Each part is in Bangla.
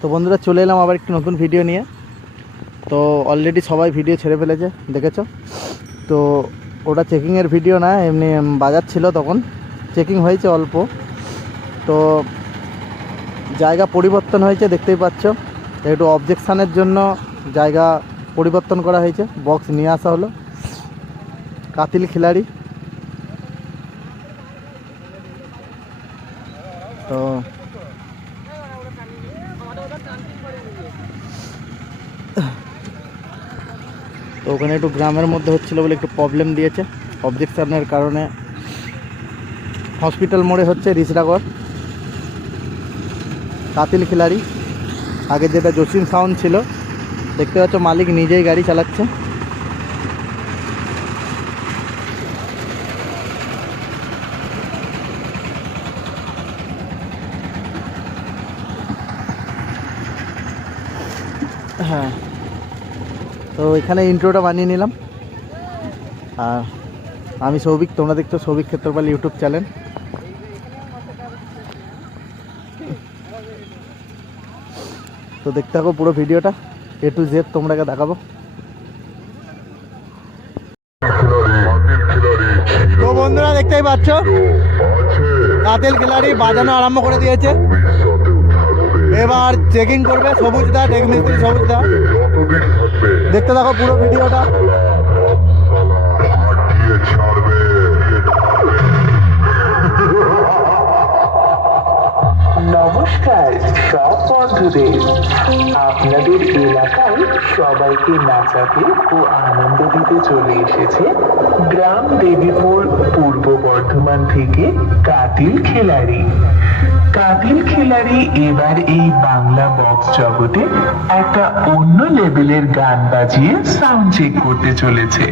তো বন্ধুরা চলে এলাম আবার একটি নতুন ভিডিও নিয়ে। তো অলরেডি সবাই ভিডিও ছেড়ে ফেলেছে, দেখেছো তো। ওটা চেকিংয়ের ভিডিও না, এমনি বাজার ছিল, তখন চেকিং হয়েছে অল্প। তো জায়গা পরিবর্তন হয়েছে, দেখতেই পাচ্ছ। একটু অবজেকশানের জন্য জায়গা পরিবর্তন করা হয়েছে, বক্স নিয়ে আসা হলো। কাতিল খিলাড়ি। তো তো ওখানে একটু গ্রামের মধ্যে হচ্ছিলো বলে একটু প্রবলেম দিয়েছে, অবজেকশনের কারণে। হসপিটাল মোড়ে হচ্ছে রিসরাগড় কাতিল খিলাড়ি। আগে যেটা জসিম সাউন্ড ছিল, দেখতে পাচ্ছ মালিক নিজেই গাড়ি চালাচ্ছে। হ্যাঁ, তো এখানে ইন্ট্রোটা বানিয়ে নিলাম। আর আমি সৌভিক, তোমরা দেখছো সৌভিক ক্ষেত্রপাল ইউটিউব চ্যানেল। তো দেখতে থাকো পুরো ভিডিওটা, A to Z তোমরাকে দেখাবো। তো বন্ধুরা দেখতেই পাচ্ছ, কাতিল খিলাড়ি বাজানো আরম্ভ করে দিয়েছে। এবার চেকিং করবে সবুজদা, টেক মিস্ত্রি সবুজদা। দেখতে থাকো পুরো ভিডিওটা। নমস্কার সব বন্ধুদের, আপনাদের এলাকায় সবাইকে নাচাতে ও আনন্দ দিতে চলে এসেছে গ্রাম দেবীপুর পূর্ব বর্ধমান থেকে কাতিল খিলাড়ি। কাতিল খিলাড়ি এবার এই বাংলা বক্স জগতে একটা অন্য লেভেলের গান বাজিয়ে সাউন্ড চেক করতে চলেছে।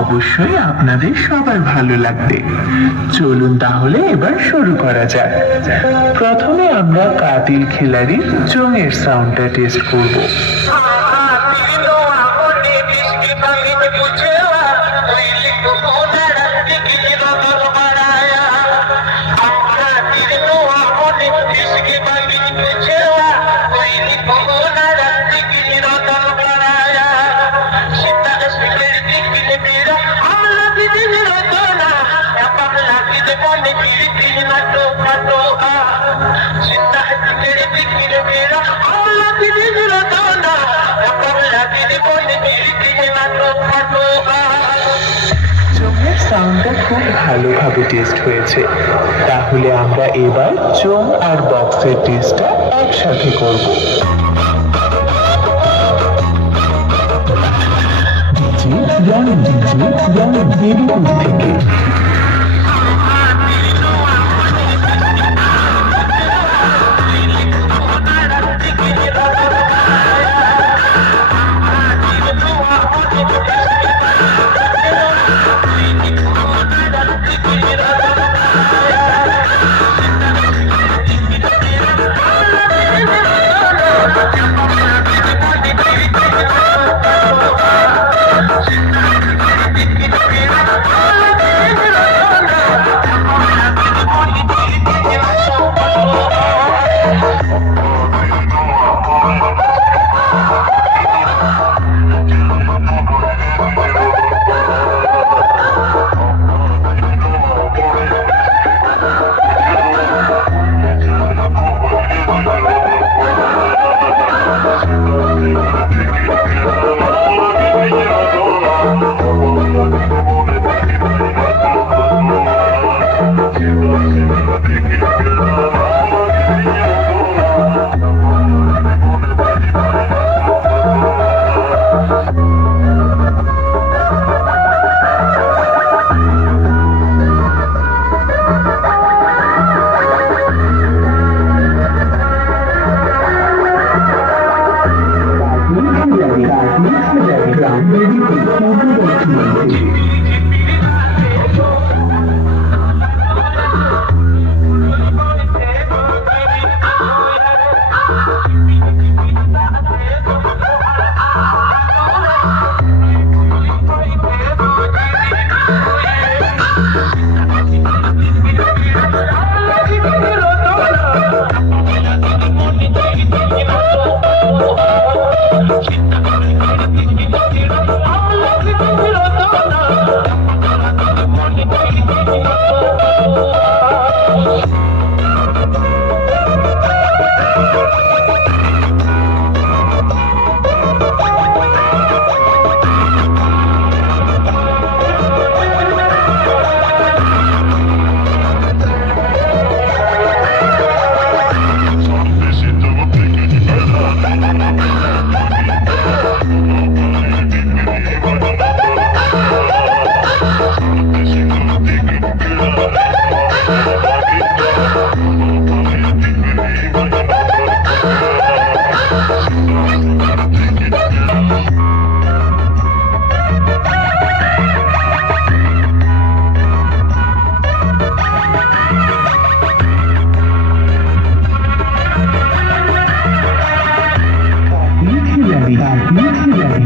অবশ্যই আপনাদের সবার ভালো লাগবে। চলুন তাহলে এবার শুরু করা যাক। প্রথমে আমরা কাতিল খিলাড়ির চোঙের সাউন্ডটা টেস্ট করব। সাউন্ডটা খুব ভালোভাবে টেস্ট হয়েছে। তাহলে আমরা এবার চোঙ আর বক্সের টেস্টটা একসাথে করব। দেবীপুর থেকে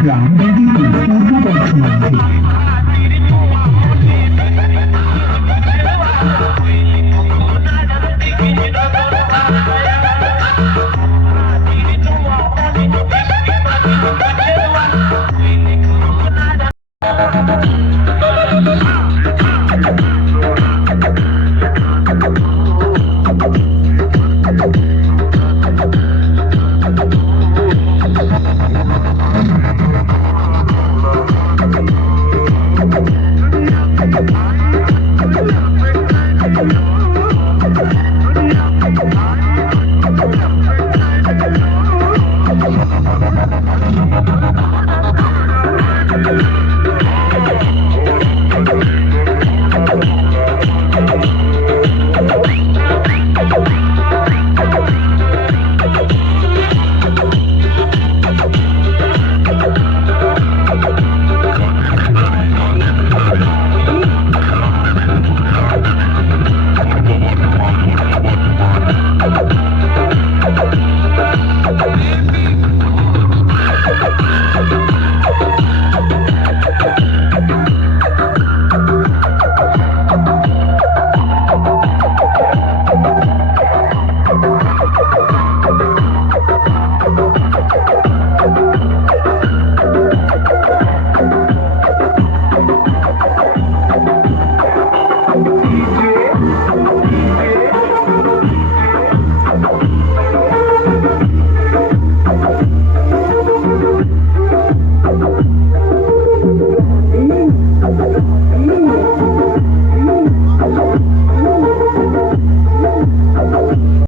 গ্রাম